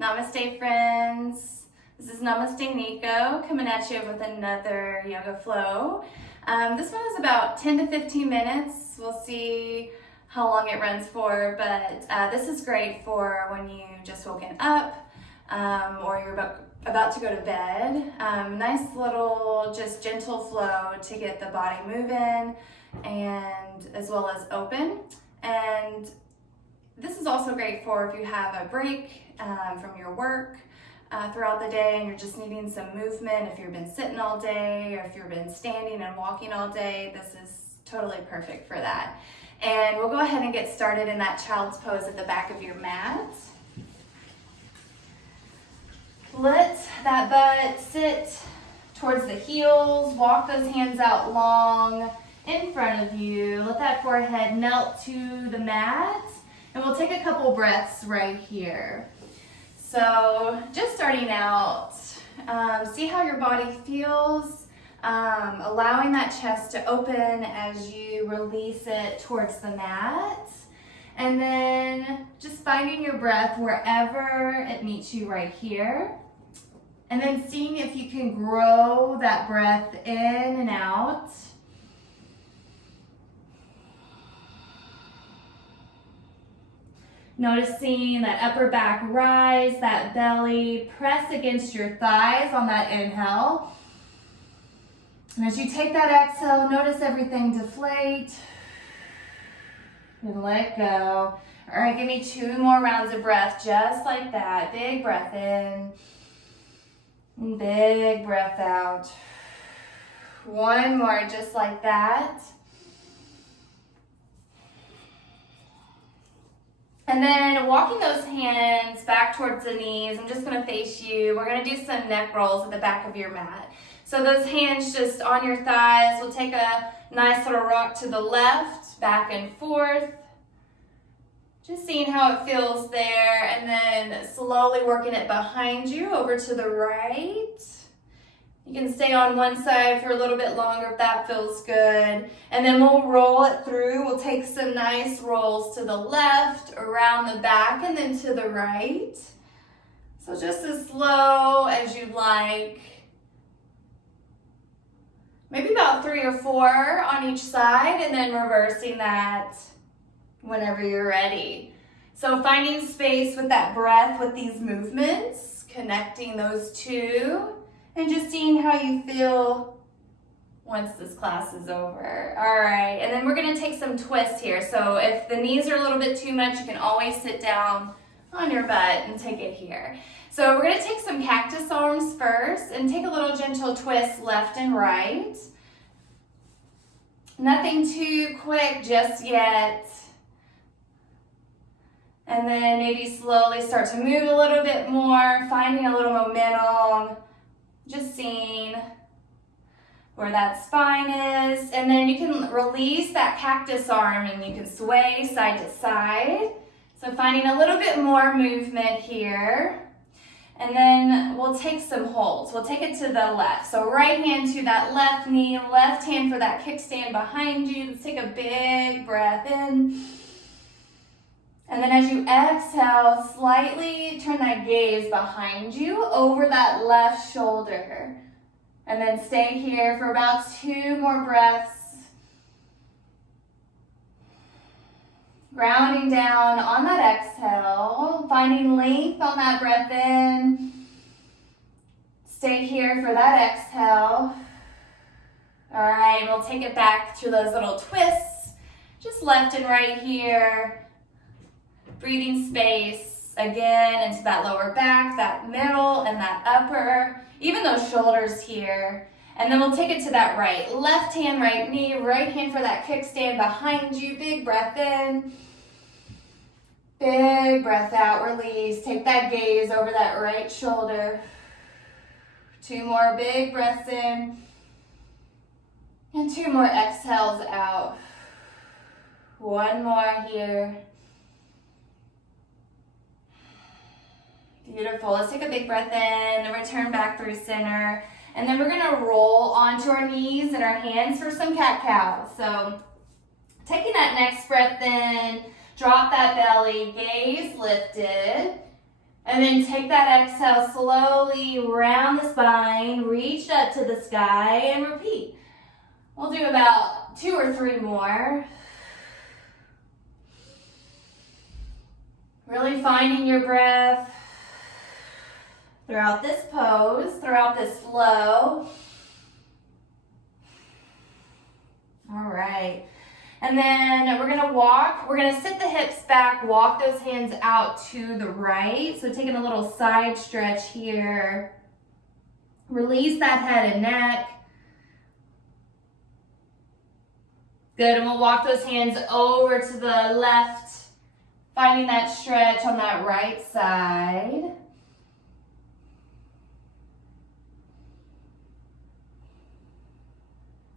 Namaste, friends. This is Namaste Nico coming at you with another yoga flow. This one is about 10 to 15 minutes. We'll see how long it runs for, but this is great for when you just woken up or you're about to go to bed. Nice little just gentle flow to get the body moving and as well as open. And this is also great for if you have a break from your work throughout the day and you're just needing some movement. If you've been sitting all day or if you've been standing and walking all day, this is totally perfect for that. And we'll go ahead and get started in that child's pose at the back of your mat. Let that butt sit towards the heels. Walk those hands out long in front of you. Let that forehead melt to the mat. And we'll take a couple breaths right here. So just starting out, see how your body feels, allowing that chest to open as you release it towards the mat. And then just finding your breath wherever it meets you right here. And then seeing if you can grow that breath in and out. Noticing that upper back rise, that belly press against your thighs on that inhale. And as you take that exhale, notice everything deflate and let go. All right, give me 2 more rounds of breath, just like that. Big breath in, and big breath out. 1 more, just like that. And then walking those hands back towards the knees, I'm just gonna face you. We're gonna do some neck rolls at the back of your mat. So those hands just on your thighs. We'll take a nice little rock to the left, back and forth. Just seeing how it feels there, and then slowly working it behind you over to the right. You can stay on one side for a little bit longer if that feels good. And then we'll roll it through. We'll take some nice rolls to the left, around the back, and then to the right. So just as slow as you'd like. Maybe about 3 or 4 on each side, and then reversing that whenever you're ready. So finding space with that breath with these movements, connecting those two. And just seeing how you feel once this class is over. All right, and then we're gonna take some twists here. So if the knees are a little bit too much, you can always sit down on your butt and take it here. So we're gonna take some cactus arms first and take a little gentle twist left and right. Nothing too quick just yet. And then maybe slowly start to move a little bit more, finding a little momentum. Just seeing where that spine is. And then you can release that cactus arm and you can sway side to side. So finding a little bit more movement here. And then we'll take some holds. We'll take it to the left. So right hand to that left knee, left hand for that kickstand behind you. Let's take a big breath in. And then as you exhale, slightly turn that gaze behind you over that left shoulder. And then stay here for about 2 more breaths. Grounding down on that exhale, finding length on that breath in. Stay here for that exhale. All right, we'll take it back through those little twists, just left and right here. Breathing space again into that lower back, that middle, and that upper, even those shoulders here. And then we'll take it to that right. Left hand, right knee, right hand for that kickstand behind you. Big breath in. Big breath out, release. Take that gaze over that right shoulder. 2 more big breaths in. And 2 more exhales out. 1 more here. Beautiful. Let's take a big breath in, return back through center, and then we're gonna roll onto our knees and our hands for some cat-cow. So taking that next breath in, drop that belly, gaze lifted, And then take that exhale, slowly round the spine, reach up to the sky, and repeat. We'll do about 2 or 3 more. Really finding your breath throughout this pose, throughout this flow. All right. And then we're gonna walk. We're gonna sit the hips back, walk those hands out to the right. So taking a little side stretch here. Release that head and neck. Good, and we'll walk those hands over to the left, finding that stretch on that right side.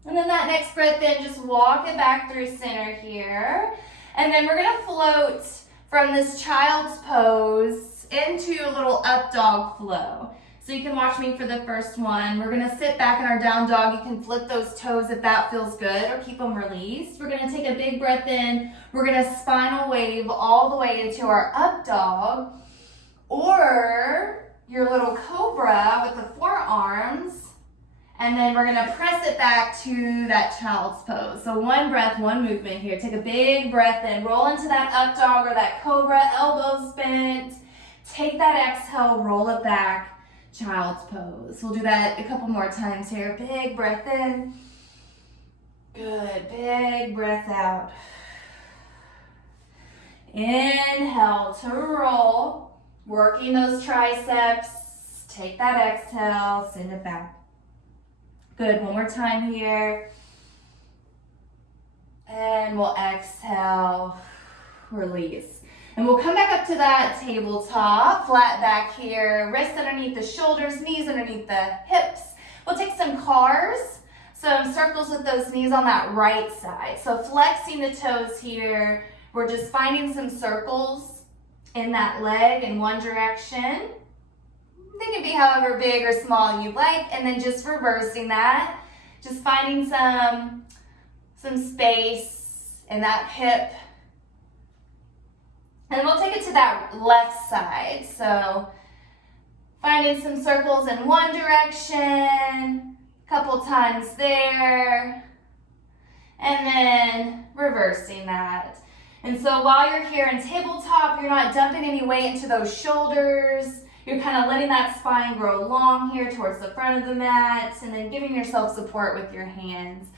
And then that next breath in, just walk it back through center here. And then we're gonna float from this child's pose into a little up dog flow. So you can watch me for the first one. We're gonna sit back in our down dog. You can flip those toes if that feels good, or keep them released. We're gonna take a big breath in. We're gonna spinal wave all the way into our up dog, or your little cobra with the forearms. And then we're gonna press it back to that child's pose. So one breath, one movement here. Take a big breath in, roll into that up dog or that cobra, elbows bent. Take that exhale, roll it back. Child's pose. We'll do that a couple more times here. Big breath in. Good, big breath out. Inhale to roll. Working those triceps. Take that exhale, send it back. Good, one more time here. And we'll exhale, release. And we'll come back up to that tabletop, flat back here, wrists underneath the shoulders, knees underneath the hips. We'll take some cars, some circles with those knees on that right side. So flexing the toes here, we're just finding some circles in that leg in one direction. They can be however big or small you like, and then just reversing that, just finding some space in that hip. And we'll take it to that left side. So finding some circles in one direction, a couple times there, and then reversing that. And so while you're here in tabletop, you're not dumping any weight into those shoulders. You're kind of letting that spine grow long here towards the front of the mat, and then giving yourself support with your hands.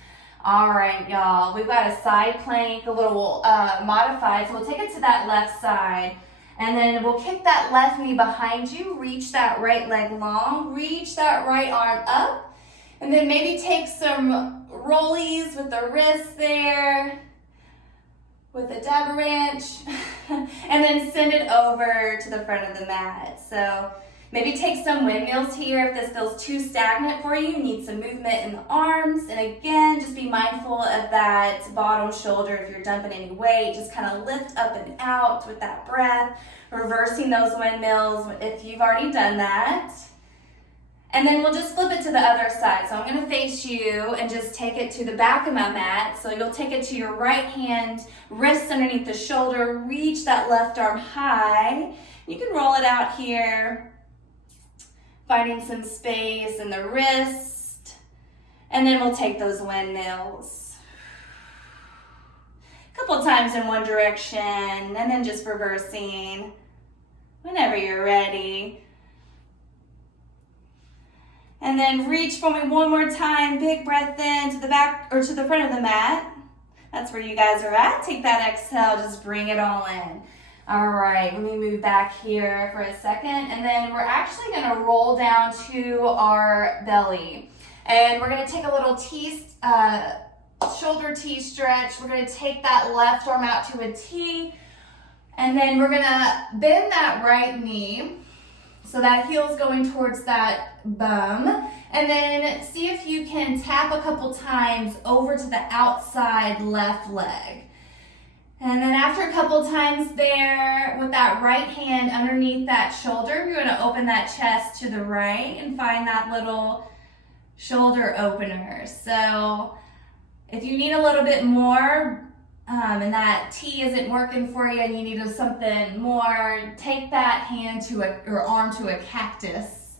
All right, y'all, we've got a side plank, a little modified, so we'll take it to that left side, and then we'll kick that left knee behind you, reach that right leg long, reach that right arm up, and then maybe take some rollies with the wrists there, with a dab wrench, and then send it over to the front of the mat. So maybe take some windmills here if this feels too stagnant for you. You need some movement in the arms. And again, just be mindful of that bottom shoulder if you're dumping any weight. Just kind of lift up and out with that breath, reversing those windmills if you've already done that. And then we'll just flip it to the other side. So I'm gonna face you and just take it to the back of my mat. So you'll take it to your right hand, wrists underneath the shoulder, reach that left arm high. You can roll it out here, finding some space in the wrist. And then we'll take those windmills. A couple times in one direction, and then just reversing whenever you're ready. And then reach for me one more time. Big breath in to the back or to the front of the mat. That's where you guys are at. Take that exhale, just bring it all in. All right, let me move back here for a second. And then we're actually gonna roll down to our belly. And we're gonna take a little shoulder T stretch. We're gonna take that left arm out to a T. And then we're gonna bend that right knee. So that heel's going towards that bum. And then see if you can tap a couple times over to the outside left leg. And then after a couple times there, with that right hand underneath that shoulder, you're gonna open that chest to the right and find that little shoulder opener. So if you need a little bit more, and that T isn't working for you and you need something more, take that hand or arm to a cactus,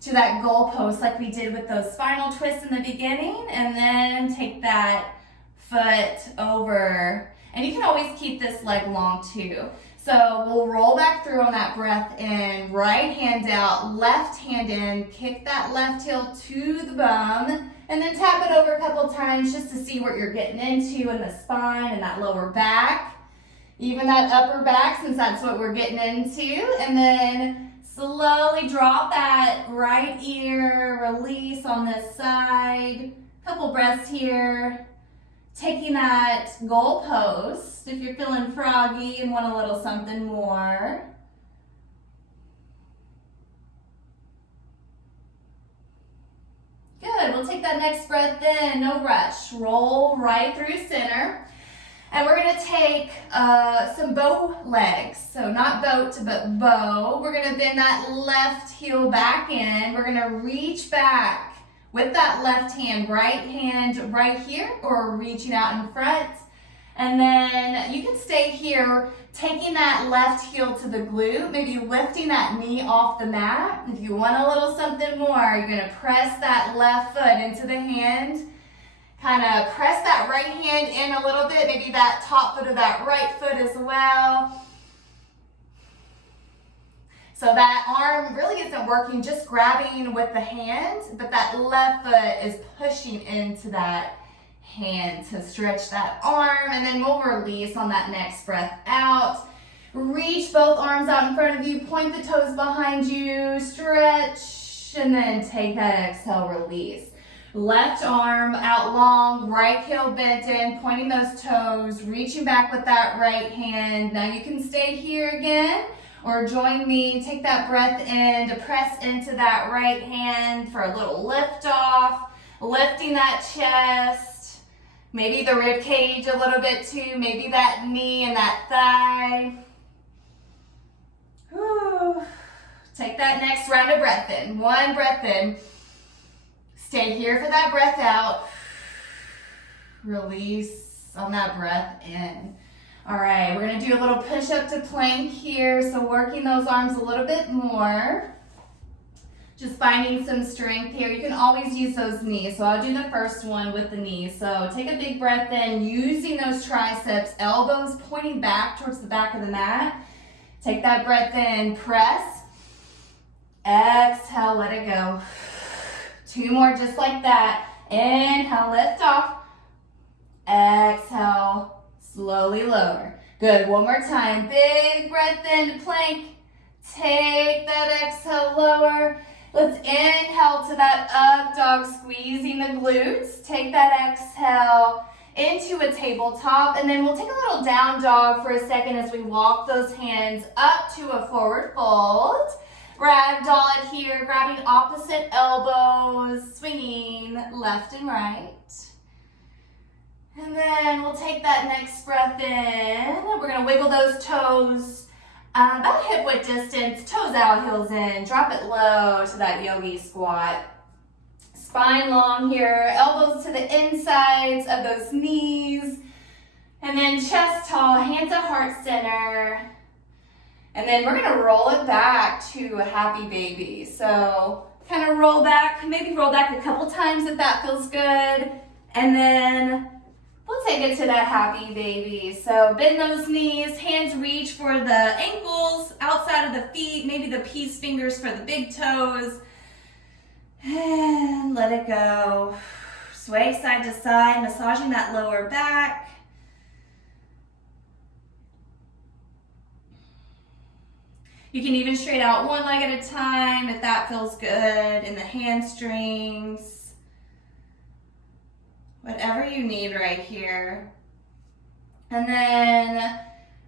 to that goalpost like we did with those spinal twists in the beginning, and then take that foot over. And you can always keep this leg long too. So we'll roll back through on that breath in, right hand out, left hand in, kick that left heel to the bum, and then tap it over a couple times just to see what you're getting into in the spine and that lower back, even that upper back since that's what we're getting into. And then slowly drop that right ear, release on this side. Couple breaths here. Taking that goalpost, if you're feeling froggy and want a little something more. Good, we'll take that next breath in, no rush. Roll right through center. And we're gonna take some bow legs. So not boat, but bow. We're gonna bend that left heel back in. We're gonna reach back with that left hand right here, or reaching out in front. And then you can stay here, taking that left heel to the glute, maybe lifting that knee off the mat. If you want a little something more, you're gonna press that left foot into the hand, kind of press that right hand in a little bit, maybe that top foot of that right foot as well. So that arm really isn't working, just grabbing with the hand, but that left foot is pushing into that hand to stretch that arm, and then we'll release on that next breath out. Reach both arms out in front of you, point the toes behind you, stretch, and then take that exhale, release. Left arm out long, right heel bent in, pointing those toes, reaching back with that right hand. Now you can stay here again, or join me, take that breath in to press into that right hand for a little lift off, lifting that chest, maybe the rib cage a little bit too, maybe that knee and that thigh. Whew. Take that next round of breath in. One breath in. Stay here for that breath out. Release on that breath in. All right, we're gonna do a little push up to plank here. So working those arms a little bit more. Just finding some strength here. You can always use those knees. So I'll do the first one with the knees. So take a big breath in, using those triceps, elbows pointing back towards the back of the mat. Take that breath in, press. Exhale, let it go. Two more just like that. Inhale, lift off. Exhale. Slowly lower. Good, one more time. Big breath in to plank. Take that exhale, lower. Let's inhale to that up dog, squeezing the glutes. Take that exhale into a tabletop, and then we'll take a little down dog for a second as we walk those hands up to a forward fold. Ragdoll it here, grabbing opposite elbows, swinging left and right. And then we'll take that next breath in. We're gonna wiggle those toes about hip width distance, toes out, heels in. Drop it low to that yogi squat. Spine long here, elbows to the insides of those knees. And then chest tall, hands at heart center. And then we're gonna roll it back to a happy baby. So kind of roll back, maybe roll back a couple times if that feels good. And then we'll take it to that happy baby. So bend those knees, hands reach for the ankles, outside of the feet, maybe the peace fingers for the big toes. And let it go. Sway side to side, massaging that lower back. You can even straight out one leg at a time if that feels good, in the hamstrings. Whatever you need right here. And then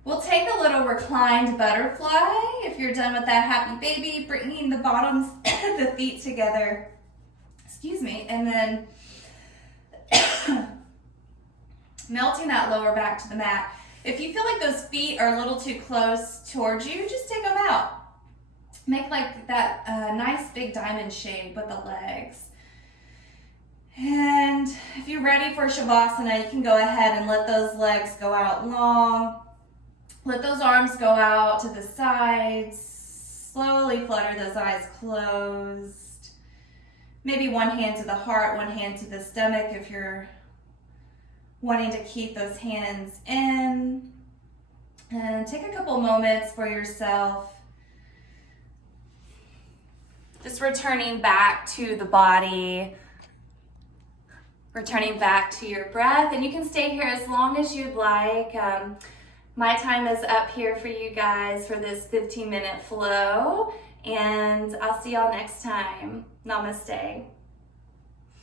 we'll take a little reclined butterfly. If you're done with that happy baby, bringing the bottoms of the feet together. Excuse me. And then melting that lower back to the mat. If you feel like those feet are a little too close towards you, just take them out. Make like that nice big diamond shape with the legs. And if you're ready for Shavasana, you can go ahead and let those legs go out long. Let those arms go out to the sides. Slowly flutter those eyes closed. Maybe one hand to the heart, one hand to the stomach if you're wanting to keep those hands in. And take a couple moments for yourself. Just returning back to the body. Returning back to your breath. And you can stay here as long as you'd like. My time is up here for you guys for this 15-minute flow. And I'll see y'all next time. Namaste.